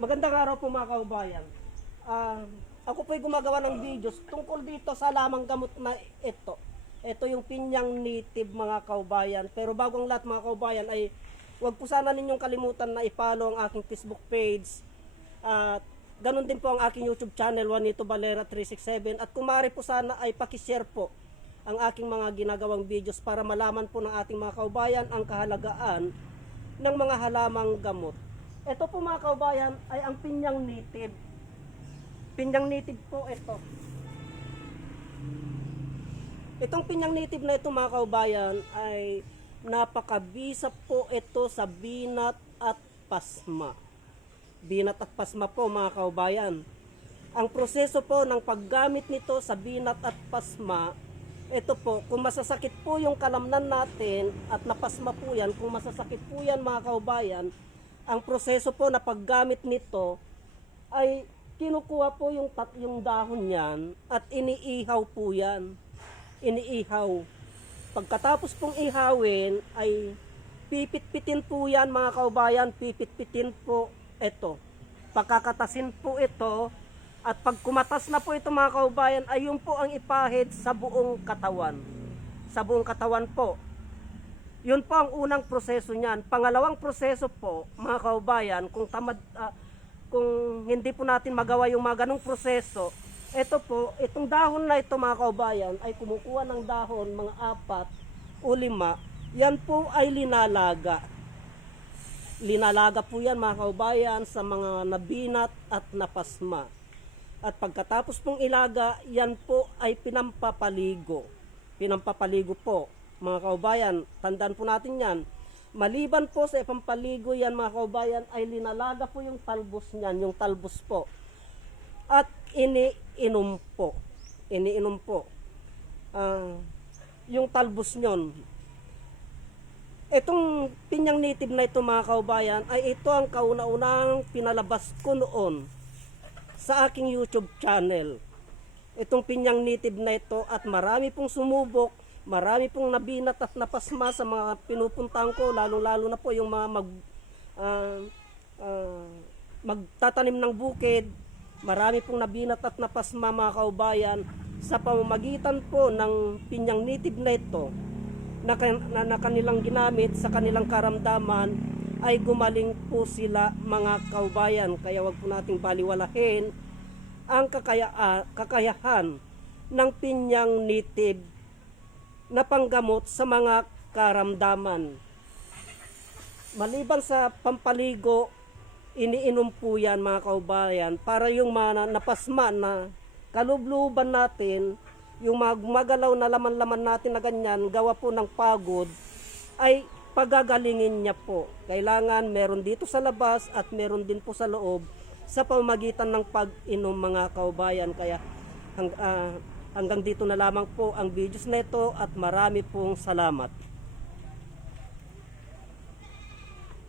Magandang araw po mga kaubayan. Ako po'y gumagawa ng videos tungkol dito sa lamang gamot na ito. Ito yung pinyang native mga kaubayan. Pero bago ang lahat mga kaubayan ay huwag po sana ninyong kalimutan na i-follow ang aking Facebook page. At ganun din po ang aking YouTube channel, Juanito Valera 367. At kung maaari po sana ay pakishare po ang aking mga ginagawang videos para malaman po ng ating mga kaubayan ang kahalagaan ng mga halamang gamot. Ito po mga kaubayan ay ang pinyang native. Pinyang native po ito. Itong pinyang native na ito mga kaubayan ay napakabisa po ito sa binat at pasma. Binat at pasma po mga kaubayan. Ang proseso po ng paggamit nito sa binat at pasma, ito po, kung masasakit po yung kalamnan natin at napasma po yan, kung masasakit po yan mga kaubayan, ang proseso po na paggamit nito ay kinukuha po yung dahon niyan at iniihaw po yan. Iniihaw. Pagkatapos pong ihawin ay pipit-pitin po yan mga kaubayan, pipit-pitin po ito. Pagkakatasin po ito at pag kumatas na po ito mga kaubayan ay yun po ang ipahid sa buong katawan. Sa buong katawan po. Yun po ang unang proseso niyan. Pangalawang proseso po mga kaubayan, kung hindi po natin magawa yung mga ganong proseso, ito po, itong dahon na ito mga kaubayan ay kumukuha ng dahon mga 4 o 5. Yan po ay linalaga. Linalaga po yan mga kaubayan sa mga nabinat at napasma. At pagkatapos pong ilaga, yan po ay pinampapaligo. Pinampapaligo po mga kaubayan. Tandaan po natin yan. Maliban po sa ipampaligo yan mga kaubayan, ay linalaga po yung talbos niyan, yung talbos po. At iniinom po. Iniinom po. Yung talbos nyon. Itong pinyang native na ito mga kaubayan, ay ito ang kauna-unang pinalabas ko noon sa aking YouTube channel. Itong pinyang native na ito at marami pong sumubok, marami pong nabinat at napasma sa mga pinupuntahan ko, lalo-lalo na po yung mga magtatanim ng bukid. Marami pong nabinat at napasma mga kaubayan sa pamamagitan po ng pinyang native na ito na kanilang ginamit sa kanilang karamdaman ay gumaling po sila mga kaubayan. Kaya wag po nating baliwalahin ang kakayahan ng pinyang native na panggamot sa mga karamdaman. Maliban sa pampaligo, iniinom po yan mga kaubayan para yung mga napasma na kalubluban natin, yung mga gumagalaw na laman-laman natin na ganyan, gawa po ng pagod, ay pagagalingin niya po. Kailangan meron dito sa labas at meron din po sa loob sa pamamagitan ng pag-inom mga kaubayan. Kaya hanggang dito na lamang po ang videos na ito at marami pong salamat.